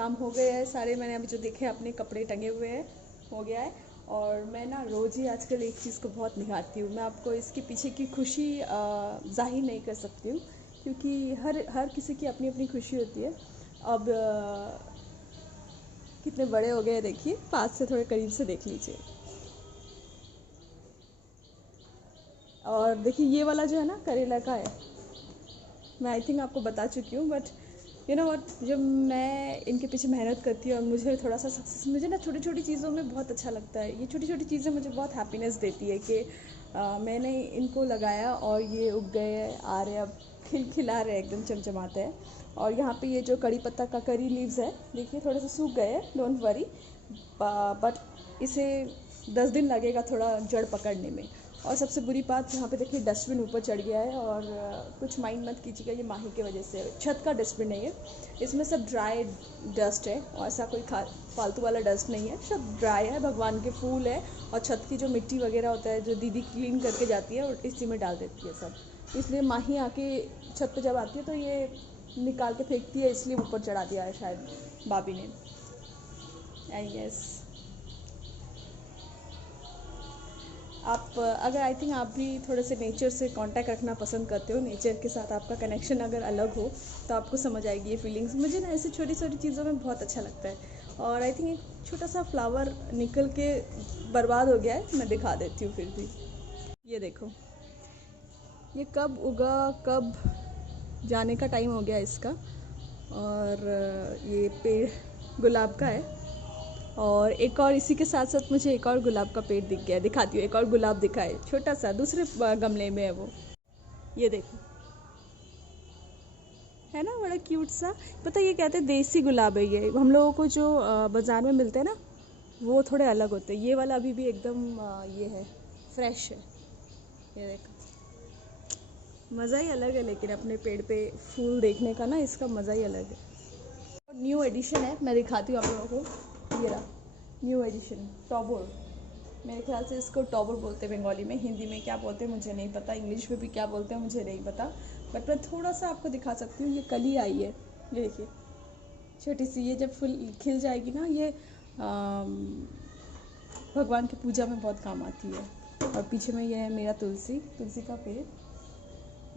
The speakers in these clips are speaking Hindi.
काम हो गए हैं सारे। मैंने अभी जो देखे अपने कपड़े टंगे हुए हैं, हो गया है। और मैं ना रोज़ ही आजकल एक चीज़ को बहुत निहारती हूँ। मैं आपको इसके पीछे की खुशी ज़ाहिर नहीं कर सकती हूँ, क्योंकि हर हर किसी की अपनी अपनी खुशी होती है। अब कितने बड़े हो गए हैं देखिए, पास से थोड़े करीब से देख लीजिए। और देखिए ये वाला जो है ना करेला का है। मैं आई थिंक आपको बता चुकी हूँ, बट यू नो व्हाट, जब मैं इनके पीछे मेहनत करती हूँ और मुझे थोड़ा सा सक्सेस, मुझे ना छोटी छोटी चीज़ों में बहुत अच्छा लगता है। ये छोटी छोटी चीज़ें मुझे बहुत हैप्पीनेस देती है कि मैंने इनको लगाया और ये उग गए, आ रहे, अब खिला रहे, एकदम चमचमाते हैं। और यहाँ पे ये जो कड़ी पत्ता का करी लीव्स है, देखिए थोड़े से सूख गए हैं, डोंट वरी, बट इसे 10 दिन लगेगा थोड़ा जड़ पकड़ने में। और सबसे बुरी बात, यहाँ पे देखिए डस्टबिन ऊपर चढ़ गया है, और कुछ माइंड मत कीजिएगा, ये माही की वजह से। छत का डस्टबिन नहीं है, इसमें सब ड्राई डस्ट है, और ऐसा कोई फालतू वाला डस्ट नहीं है, सब ड्राई है। भगवान के फूल है, और छत की जो मिट्टी वगैरह होता है जो दीदी क्लीन करके जाती है और इसी में डाल देती है सब। इसलिए माही आके छत पे जब आती है तो ये निकाल के फेंकती है, इसलिए ऊपर चढ़ा दिया है शायद भाभी ने, आई गेस। आप अगर आई थिंक आप भी थोड़े से नेचर से कांटेक्ट रखना पसंद करते हो, नेचर के साथ आपका कनेक्शन अगर अलग हो, तो आपको समझ आएगी ये फीलिंग्स। मुझे ना ऐसे छोटी छोटी चीज़ों में बहुत अच्छा लगता है। और आई थिंक एक छोटा सा फ्लावर निकल के बर्बाद हो गया है, मैं दिखा देती हूँ फिर भी। ये देखो, ये कब उगा, कब जाने का टाइम हो गया इसका। और ये पेड़ गुलाब का है, और एक और इसी के साथ साथ मुझे एक और गुलाब का पेड़ दिख गया है, दिखाती हूँ। एक और गुलाब दिखा है, छोटा सा, दूसरे गमले में है वो। ये देखो, है ना बड़ा क्यूट सा। पता ये कहते हैं देसी गुलाब है ये। हम लोगों को जो बाज़ार में मिलते हैं ना, वो थोड़े अलग होते हैं। ये वाला अभी भी एकदम ये है, फ्रेश है। ये देखो, मज़ा ही अलग है, लेकिन अपने पेड़ पे फूल देखने का ना, इसका मज़ा ही अलग है। न्यू एडिशन है, मैं दिखाती हूँ आप लोगों को। ये रहा न्यू एडिशन, टॉबर। मेरे ख्याल से इसको टॉबर बोलते हैं बंगाली में। हिंदी में क्या बोलते हैं मुझे नहीं पता, इंग्लिश में भी क्या बोलते हैं मुझे नहीं पता, बट मैं थोड़ा सा आपको दिखा सकती हूँ। ये कल ही आई है, ये देखिए छोटी सी। ये जब फुल खिल जाएगी ना, ये भगवान की पूजा में बहुत काम आती है। और पीछे में ये है मेरा तुलसी का पेड़।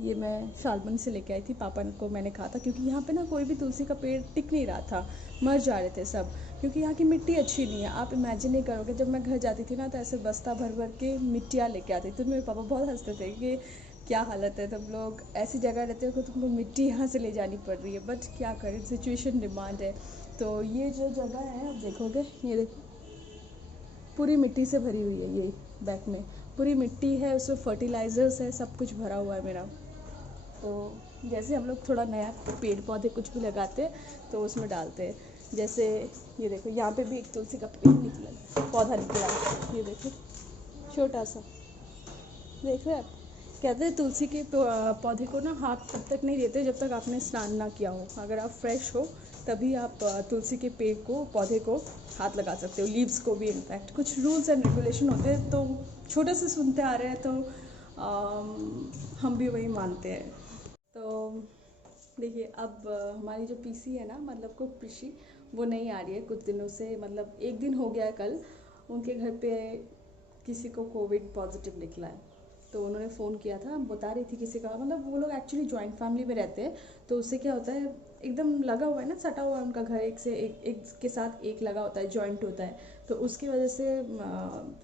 ये मैं शालबन से लेके आई थी, पापा को मैंने कहा था, क्योंकि यहाँ पे ना कोई भी तुलसी का पेड़ टिक नहीं रहा था, मर जा रहे थे सब, क्योंकि यहाँ की मिट्टी अच्छी नहीं है। आप इमेजिन नहीं करोगे, जब मैं घर जाती थी ना, तो ऐसे बस्ता भर भर के मिट्टियाँ लेके आती थी। तो मेरे पापा बहुत हंसते थे कि क्या हालत है, तुम लोग ऐसी जगह रहते हो कि तुमको मिट्टी यहाँ से ले जानी पड़ रही है, बट क्या करें, सिचुएशन डिमांड है। तो ये जो जगह है, आप देखोगे, ये देखो पूरी मिट्टी से भरी हुई है। ये बैक में पूरी मिट्टी है, उसमें फर्टिलाइज़र्स है, सब कुछ भरा हुआ है मेरा। तो जैसे हम लोग थोड़ा नया पेड़ पौधे कुछ भी लगाते हैं तो उसमें डालते हैं। जैसे ये देखो, यहाँ पे भी एक तुलसी का पेड़ निकला, पौधा निकला, ये देखो छोटा सा, देख रहे हैं आप। कहते हैं तुलसी के पौधे को ना हाथ तब तक नहीं देते जब तक आपने स्नान ना किया हो। अगर आप फ्रेश हो तभी आप तुलसी के पेड़ को, पौधे को हाथ लगा सकते हो, लीव्स को भी। इनफैक्ट कुछ रूल्स एंड रेगुलेशन होते हैं, तो छोटे से सुनते आ रहे हैं, तो हम भी वही मानते हैं। तो देखिए, अब हमारी जो पीसी है ना, मतलब कुक पीसी, वो नहीं आ रही है कुछ दिनों से। मतलब एक दिन हो गया है, कल उनके घर पे किसी को कोविड पॉजिटिव निकला है। तो उन्होंने फ़ोन किया था, बता रही थी किसी का, मतलब वो लोग एक्चुअली जॉइंट फैमिली में रहते हैं, तो उससे क्या होता है, एकदम लगा हुआ है ना, सटा हुआ है उनका घर, एक से एक के साथ एक लगा होता है, जॉइंट होता है। तो उसकी वजह से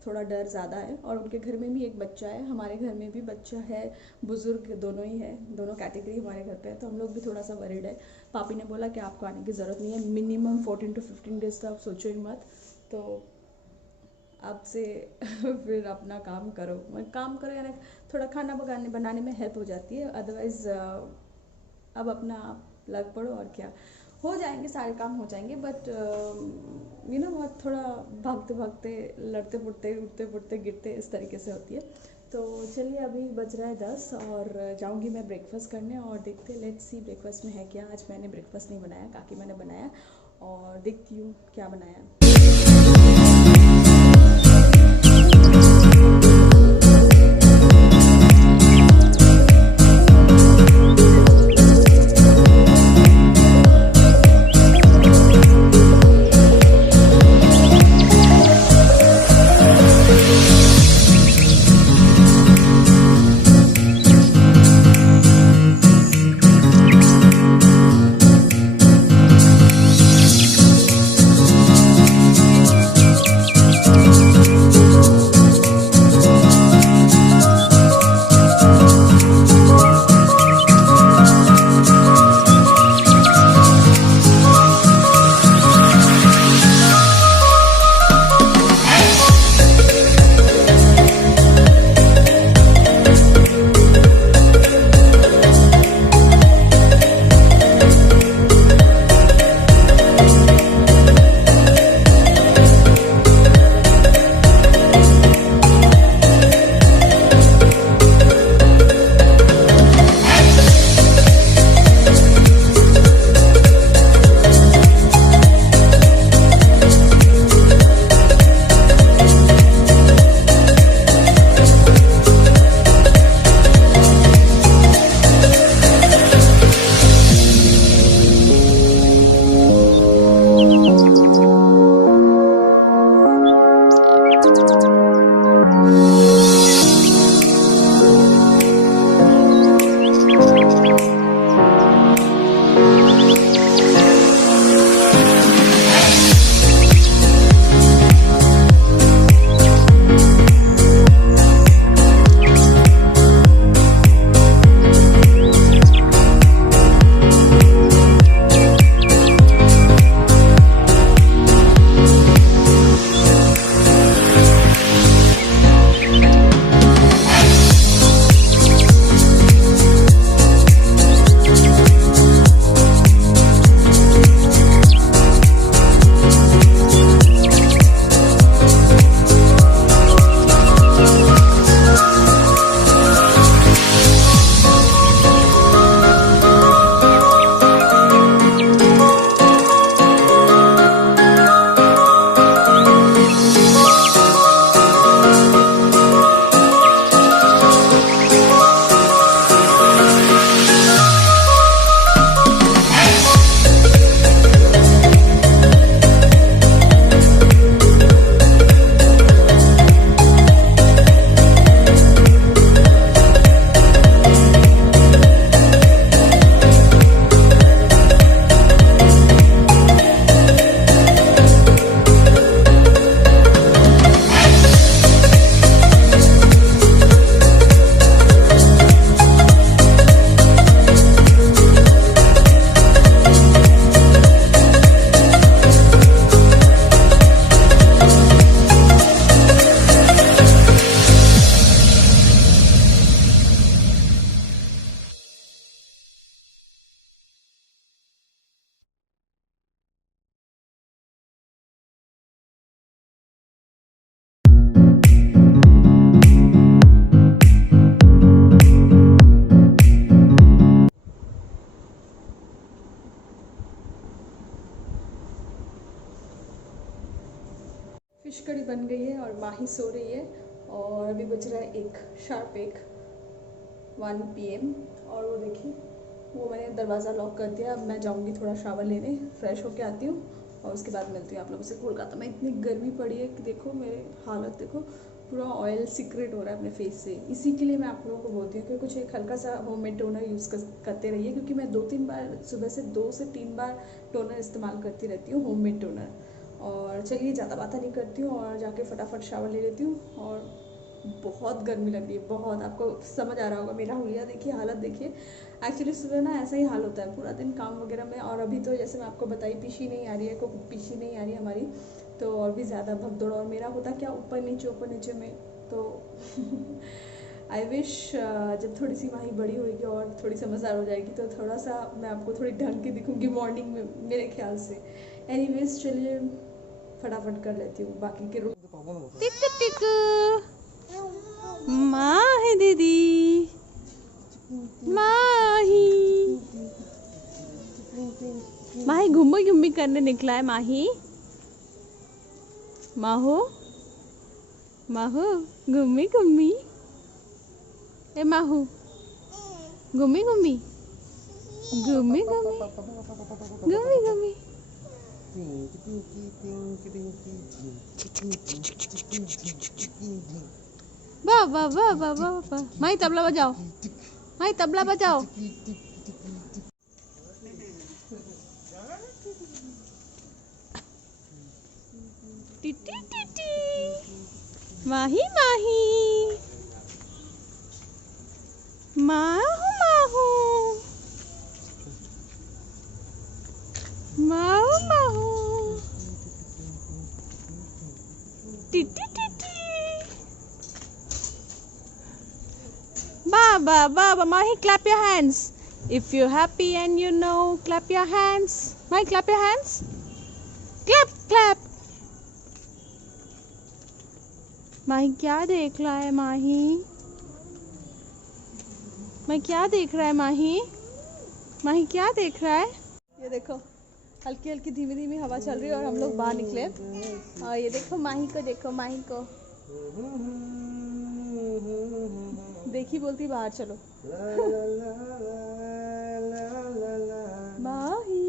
थोड़ा डर ज़्यादा है। और उनके घर में भी एक बच्चा है, हमारे घर में भी बच्चा है, बुज़ुर्ग दोनों ही है, दोनों कैटेगरी हमारे घर पे है। तो हम लोग भी थोड़ा सा वरीड है। पापी ने बोला कि आपको आने की ज़रूरत नहीं है, मिनिमम 14 to 15 डेज़ का आप सोचो ही मत। तो अब से फिर अपना काम करो, यानी थोड़ा खाना बनाने में हेल्प हो जाती है। अदरवाइज़ अब अपना आप लग पड़ो, और क्या, हो जाएंगे सारे काम, हो जाएंगे। बट यू नो बहुत थोड़ा भागते भागते, लड़ते पुड़ते, उठते पुड़ते, गिरते, इस तरीके से होती है। तो चलिए, अभी बज रहा है 10 और जाऊंगी मैं ब्रेकफास्ट करने, और देखते, लेट्स सी ब्रेकफास्ट में है क्या। आज मैंने ब्रेकफास्ट नहीं बनाया, काकी मैंने बनाया, और देखती हूँ क्या बनाया। फिश कड़ी बन गई है और माही सो रही है और अभी बज रहा है 1 PM और वो देखिए वो मैंने दरवाज़ा लॉक कर दिया। अब मैं जाऊंगी थोड़ा शावर लेने, फ्रेश होके आती हूँ और उसके बाद मिलती हूँ आप लोगों से। कोलकाता में इतनी गर्मी पड़ी है कि देखो मेरे हालत देखो, पूरा ऑयल सीक्रेट हो रहा है अपने फेस से। इसी के लिए मैं आप लोगों को बोलती हूँ कि कुछ एक हल्का सा होममेड टोनर यूज़ करते रहिए, क्योंकि मैं 2-3 बार सुबह से 2 से 3 बार टोनर इस्तेमाल करती रहती हूँ, होममेड टोनर। और चलिए ज़्यादा बातें नहीं करती हूँ और जाके फटाफट शावर ले लेती हूँ। और बहुत गर्मी लग रही है, बहुत। आपको समझ आ रहा होगा, मेरा हुलिया देखिए, हालत देखिए। एक्चुअली सुबह ना ऐसा ही हाल होता है पूरा दिन काम वगैरह में। और अभी तो जैसे मैं आपको बताई पीछी नहीं आ रही है, पीछी नहीं आ रही है हमारी, तो और भी ज़्यादा भगदौड़। और मेरा होता क्या, ऊपर नीचे में। तो आई विश जब थोड़ी सी माही बड़ी होगी और थोड़ी समझदार हो जाएगी तो थोड़ा सा मैं आपको थोड़ी ढंग की दिखूंगी मॉर्निंग में, मेरे ख्याल से। एनीवेज चलिए फटाफट कर लेती हूँ बाकी के टिक टिक माँ है दीदी, माही माही घुम्मी घुम्मी करने निकला है। माही माहो माहो घुम्मी घुम्मी, ए माहू घुम्मी घुम्मी घुम्मी घुम्मी घुम्मी घुम्मी। वाह वाह वाह वाह वाह वाह। माही तबला बजाओ, माही तबला बजाओ। टिटी टिटी माही माही माहू माहू माहू माहू टिटी टिटी। Baba, Baba, Mahi, clap your hands. If you're happy and you know, clap your hands. Mahi, clap your hands. Clap, clap. माही क्या देख रहा है माही? मैं क्या देख रहा है माही? माही क्या देख रहा है? ये देखो हल्की हल्की धीमी धीमी हवा चल रही है और हम लोग बाहर निकले। और ये देखो माही को, देखो माही को देखी बोलती बाहर चलो। माही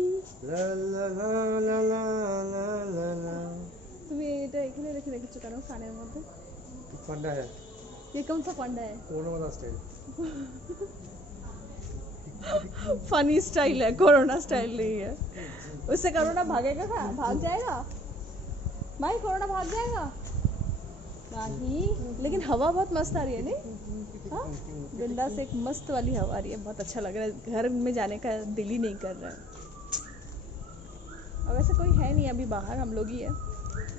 তুমি এটা এখানে রেখে রেখেছো কেন কানের মধ্যে? फंडा है ये, कौन सा फंडा है? कोरोना वाला स्टाइल। फनी स्टाइल है, कोरोना स्टाइल नहीं है। उससे कोरोना भागेगा क्या? भाग जाएगा भाई, कोरोना भाग जाएगा नहीं। लेकिन हवा बहुत मस्त आ रही है नहीं? हाँ विंडा से एक मस्त वाली हवा आ रही है, बहुत अच्छा लग रहा है। घर में जाने का दिल ही नहीं कर रहा है। और वैसे कोई है नहीं अभी बाहर, हम लोग ही है,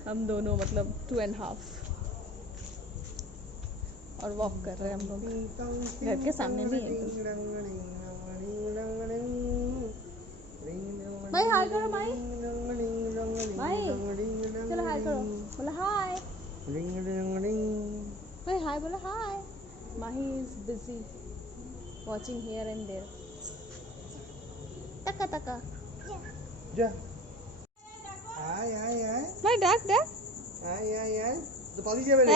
हम दोनों मतलब 2.5। और वॉक कर रहे हैं हम लोग घर के सामने में है। भाई हाय करो, माई माई चलो हाय करो, बोलो हाय भाई, हाय बोलो hi. Mahi is busy watching here and there. टका टका जा आय आय आय भाई डाक डाक आय आय आय तो पाली যাবে রে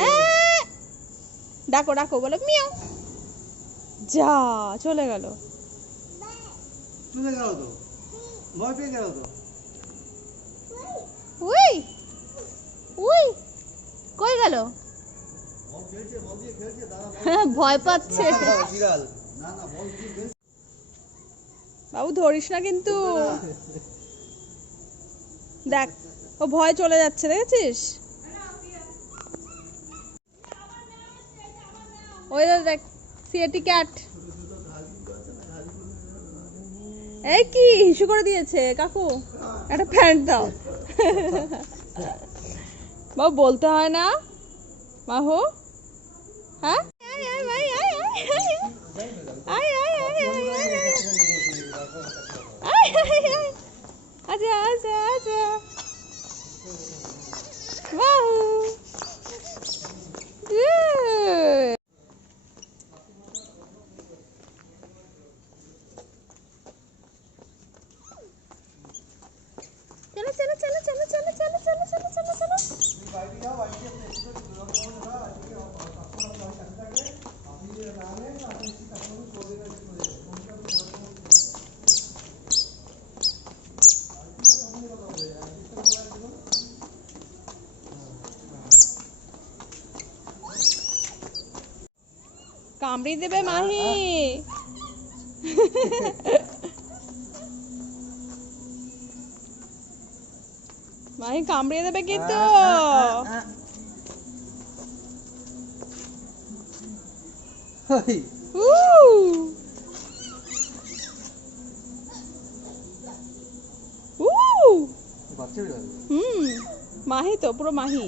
ডাকো ডাকো বলো মিয়াও। যা চলে গেল, চলে গেল তো, ভয় পেয়ে গেল তো। ওই ওই কই গেল? বল খেলছে, বল দিয়ে খেলছে, দাদা ভয় পাচ্ছে। বিড়াল না না বল দিয়ে খেলছে। বাবু ধরিস না কিন্তু, দেখ ও ভয় চলে যাচ্ছে, দেখেছিস? ওই দেখ সিএটি ক্যাট। এই কি ইস্যু করে দিয়েছে কাকু, একটা প্যান্ট দাও। বাবু বলতে হয় না মাহু? হ্যাঁ আচ্ছা আচ্ছা আচ্ছা মাহু चलो चलो चलो चलो चलो चलो चलो चलो चलो चलो কামড়ি দেবে মাহি। মাহি কামড়িয়ে দেবে কিন্তু। মাহি তো পুরো মাহি।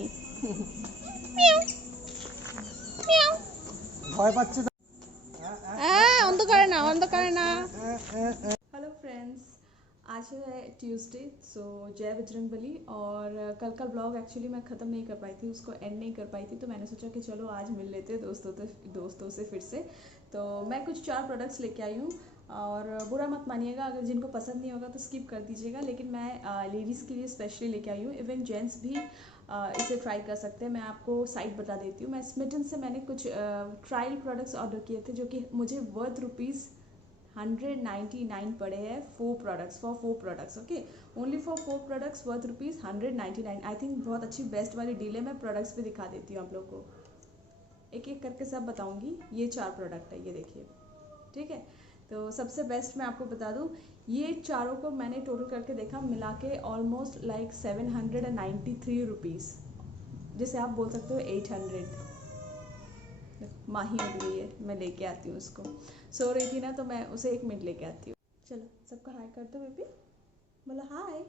ভয় পাচ্ছে তো। অন্ধকারে না, অন্ধকারে না। हेलो फ्रेंड्स, आज है ट्यूसडे, सो जय बजरंगबली। और कल का ब्लॉग एक्चुअली मैं ख़त्म नहीं कर पाई थी, उसको एंड नहीं कर पाई थी, तो मैंने सोचा कि चलो आज मिल लेते हैं दोस्तों से फिर से। तो मैं कुछ 4 प्रोडक्ट्स लेके आई हूँ, और बुरा मत मानिएगा अगर जिनको पसंद नहीं होगा तो स्किप कर दीजिएगा, लेकिन मैं लेडीज़ के लिए स्पेशली लेके आई हूँ। इवन जेंट्स भी इसे ट्राई कर सकते हैं। मैं आपको साइट बता देती हूँ। मैं स्मिटन से मैंने कुछ ट्रायल प्रोडक्ट्स ऑर्डर किए थे, जो कि मुझे वर्थ ₹199 पड़े हैं। 4 products, okay, only for 4 products worth ₹199। I think बहुत अच्छी बेस्ट वाली डील है। मैं प्रोडक्ट्स भी दिखा देती हूँ आप लोग को, एक एक करके सब बताऊंगी। ये 4 प्रोडक्ट है, ये देखिए, ठीक है। तो सबसे बेस्ट मैं आपको बता दूँ, ये चारों को मैंने टोटल करके देखा, मिला के ऑलमोस्ट लाइक ₹793, जिसे आप बोल सकते हो 800। माही उठ गई है, मैं लेके आती हूँ उसको। सो रही थी ना, तो मैं उसे 1 मिनट लेके आती हूँ। चलो सबका हाय कर दो बेबी। बोला हाय,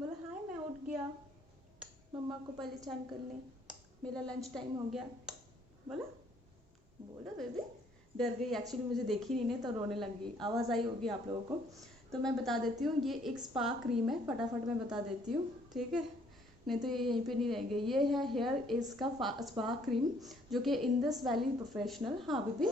बोला हाय, मैं उठ गया, मम्मा को परेशान करने, मेरा लंच टाइम हो गया। बोला, बोलो बेबी। डर गई एक्चुअली, मुझे देखी नहीं तो रोने लग गई। आवाज़ आई होगी आप लोगों को। तो मैं बता देती हूँ, ये एक स्पा क्रीम है, फटाफट मैं बता देती हूँ, ठीक है, नहीं तो ये यहीं पे नहीं रहेंगे। ये है हेयर इसका स्पा क्रीम, जो कि इंडस वैली प्रोफेशनल। हाँ बेबी,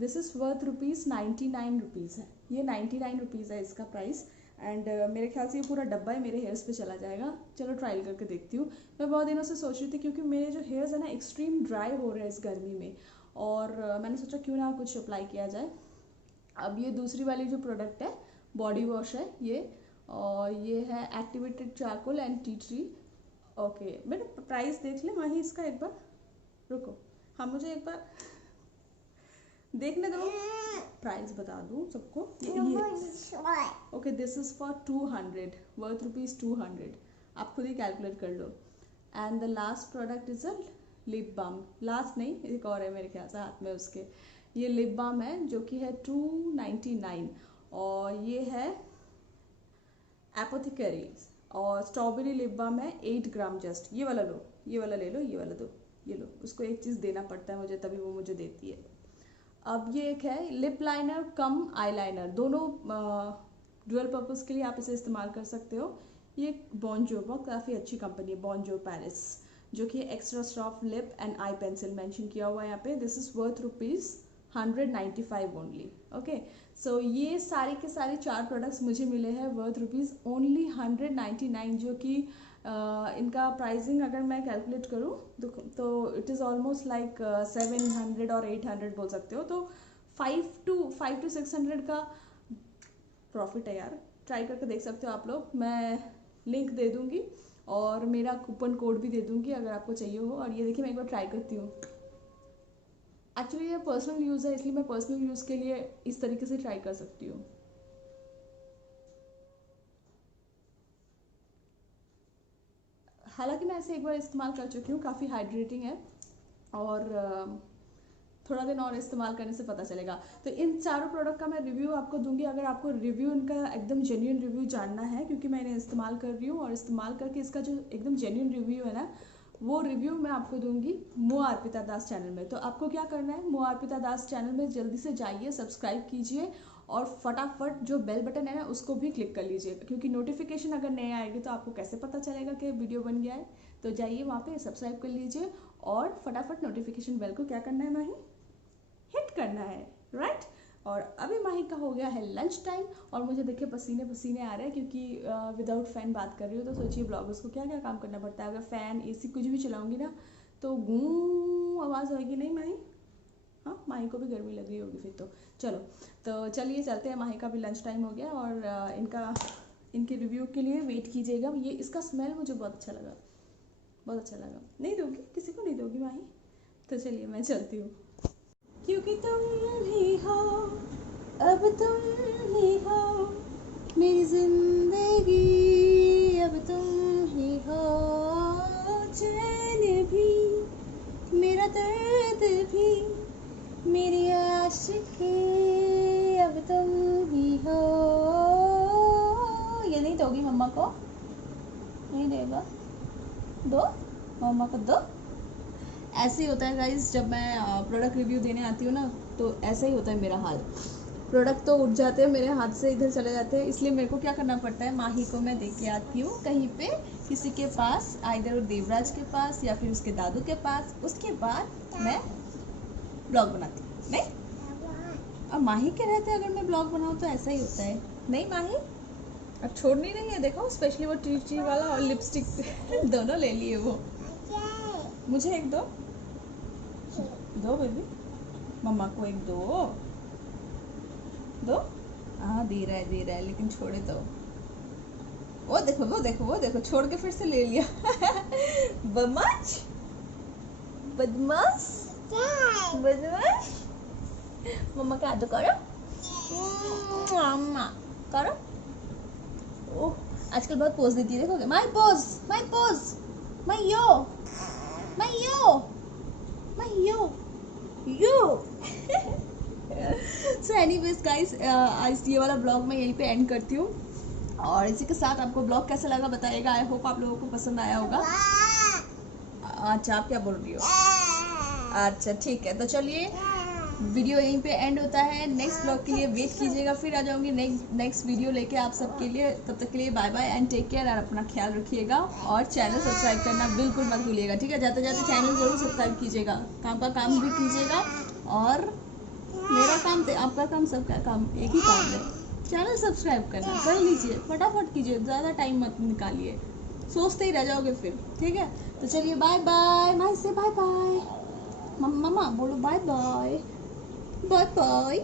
दिस इज़ वर्थ ₹99 है। ये ₹99 है इसका प्राइस। एंड मेरे ख्याल से ये पूरा डब्बा ही मेरे हेयर्स पे चला जाएगा। चलो ट्रायल करके देखती हूँ। मैं बहुत दिनों से सोच रही थी, क्योंकि मेरे जो हेयर्स है ना एक्सट्रीम ड्राई हो रहे हैं इस गर्मी में, और मैंने सोचा क्यों ना कुछ अप्लाई किया जाए। अब ये दूसरी वाली जो प्रोडक्ट है, बॉडी वॉश है ये, और ये है activated charcoal and tea tree. Okay बेटा, प्राइस देख ले माही इसका एक बार, रुको, हाँ मुझे एक बार देखने दो, प्राइस बता दूँ सबको। Okay, this is for 200, worth ₹200। आप खुद ही कैलकुलेट कर लो। And the last product is a lip balm. Last नहीं, एक और है मेरे ख्याल से हाथ में उसके। ये लिप बाम है, जो कि है 299, और ये है एपोथिकरीज, और स्ट्रॉबेरी लिप बाम है 8 ग्राम जस्ट। ये वाला लो, ये वाला ले लो, ये वाला दो, ये लो। उसको एक चीज़ देना पड़ता है मुझे, तभी वो मुझे देती है। अब ये एक है लिप लाइनर कम आई लाइनर, दोनों डुअल पर्पस के लिए आप इसे इस्तेमाल कर सकते हो। ये बॉन्जो, बहुत काफ़ी अच्छी कंपनी है, बॉन्जो पेरिस, जो कि extra soft lip and eye pencil mention किया हुआ है यहाँ पे। This is worth ₹195 only, okay. So ये सारे के सारे 4 प्रोडक्ट्स मुझे मिले हैं वर्थ ओनली ₹199, जो कि इनका प्राइसिंग अगर मैं कैलकुलेट करूँ देखो, तो इट इज़ ऑलमोस्ट लाइक 700 और 800 बोल सकते हो। तो 5 to 600 का प्रॉफिट है यार। ट्राई करके देख सकते हो आप लोग। मैं लिंक दे दूँगी और मेरा कूपन कोड भी दे दूँगी अगर आपको चाहिए हो। और ये देखिए, मैं एक बार ट्राई करती हूँ। एक्चुअली ये पर्सनल यूज़ है, इसलिए मैं पर्सनल यूज़ के लिए इस तरीके से ट्राई कर सकती हूँ। हालांकि मैं ऐसे एक बार इस्तेमाल कर चुकी हूँ, काफ़ी हाइड्रेटिंग है, और थोड़ा दिन और इस्तेमाल करने से पता चलेगा। तो इन चारों प्रोडक्ट का मैं रिव्यू आपको दूंगी, अगर आपको रिव्यू इनका एकदम जेन्युइन रिव्यू जानना है, क्योंकि मैं इन्हें इस्तेमाल कर रही हूँ, और इस्तेमाल करके इसका जो एकदम जेन्युइन रिव्यू है ना, वो रिव्यू मैं आपको दूंगी मुआ अर्पिता दास चैनल में। तो आपको क्या करना है, मुआ अर्पिता दास चैनल में जल्दी से जाइए, सब्सक्राइब कीजिए, और फटाफट जो बेल बटन है ना उसको भी क्लिक कर लीजिए, क्योंकि नोटिफिकेशन अगर नहीं आएगी तो आपको कैसे पता चलेगा कि वीडियो बन गया है। तो जाइए वहाँ पे सब्सक्राइब कर लीजिए, और फटाफट नोटिफिकेशन बेल को क्या करना है माही, हिट करना है, राइट। और अभी माही का हो गया है लंच टाइम और मुझे देखिए पसीने पसीने आ रहे हैं क्योंकि विदाउट फ़ैन बात कर रही हूँ। तो सोचिए ब्लॉगर्स को क्या क्या काम करना पड़ता है। अगर फ़ैन एसी कुछ भी चलाऊंगी ना तो गूं आवाज़ होगी। नहीं माही? हाँ, माही को भी गर्मी लग रही होगी फिर तो। चलो, तो चलिए चलते हैं। माही का भी लंच टाइम हो गया और इनके रिव्यू के लिए वेट कीजिएगा। ये इसका स्मेल मुझे बहुत अच्छा लगा, बहुत अच्छा लगा। नहीं दोगी? किसी को नहीं दोगी माही? तो चलिए मैं चलती हूँ। क्योंकि तुम ही हो, अब तुम ही हो मेरी जिंदगी, अब तुम ही हो। चैन भी, मेरा दर्द भी, मेरी आशिकी, अब तुम ही हो। ये नहीं दोगी मम्मा को? नहीं देगा? दो, मम्मा को दो। ऐसे ही होता है गाइस, जब मैं प्रोडक्ट रिव्यू देने आती हूँ ना तो ऐसा ही होता है मेरा हाल। प्रोडक्ट तो उठ जाते हैं मेरे हाथ से, इधर चले जाते हैं। इसलिए मेरे को क्या करना पड़ता है, माही को मैं दे के आती हूँ कहीं पे, किसी के पास, आइदर देवराज के पास या फिर उसके दादू के पास। उसके बाद मैं ब्लॉग बनाती हूँ। नहीं, अब माही के रहते अगर मैं ब्लॉग बनाऊँ तो ऐसा ही होता है। नहीं माही? अब छोड़ नहीं रही है, देखो स्पेशली वो टी वाला और लिपस्टिक दोनों ले लिए वो। मुझे एक दो, दो बेबी, मम्मा को एक दो, दो। हाँ दे रहा है लेकिन छोड़े तो। वो देखो वो देखो वो देखो, छोड़ के फिर से ले लिया। बदमाश, बदमाश, बदमाश। मम्मा का आदो करो, मम्मा करो। ओह, आजकल बहुत पोज देती है, देखोगे? My pose, my pose, my yo, my yo, my yo, yo. So anyways guys, आज ये वाला ब्लॉग मैं यहीं पे एंड करती हूँ और इसी के साथ आपको ब्लॉग कैसा लगा बताइएगा। आई होप आप लोगों को पसंद आया होगा। अच्छा, आप क्या बोल रही हो? अच्छा ठीक है, तो चलिए वीडियो यहीं पे एंड होता है। नेक्स्ट ब्लॉग के लिए वेट कीजिएगा, फिर आ जाऊंगी नेक्स्ट वीडियो लेके आप सबके लिए। तब तक के लिए bye bye and take care और अपना ख्याल रखिएगा और चैनल सब्सक्राइब करना बिल्कुल मत भूलिएगा, ठीक है? जाते जाते चैनल जरूर सब्सक्राइब कीजिएगा, काम का काम भी कीजिएगा और मेरा काम तो आपका काम, सबका काम एक ही काम है, चैनल सब्सक्राइब करना। कर लीजिए, फटाफट कीजिए, ज़्यादा टाइम मत निकालिए, सोचते ही रह जाओगे फिर, ठीक है? तो चलिए बाय बाय। माई से बाय बाय, मम्मा बोलो बाय बाय, बाय बाय।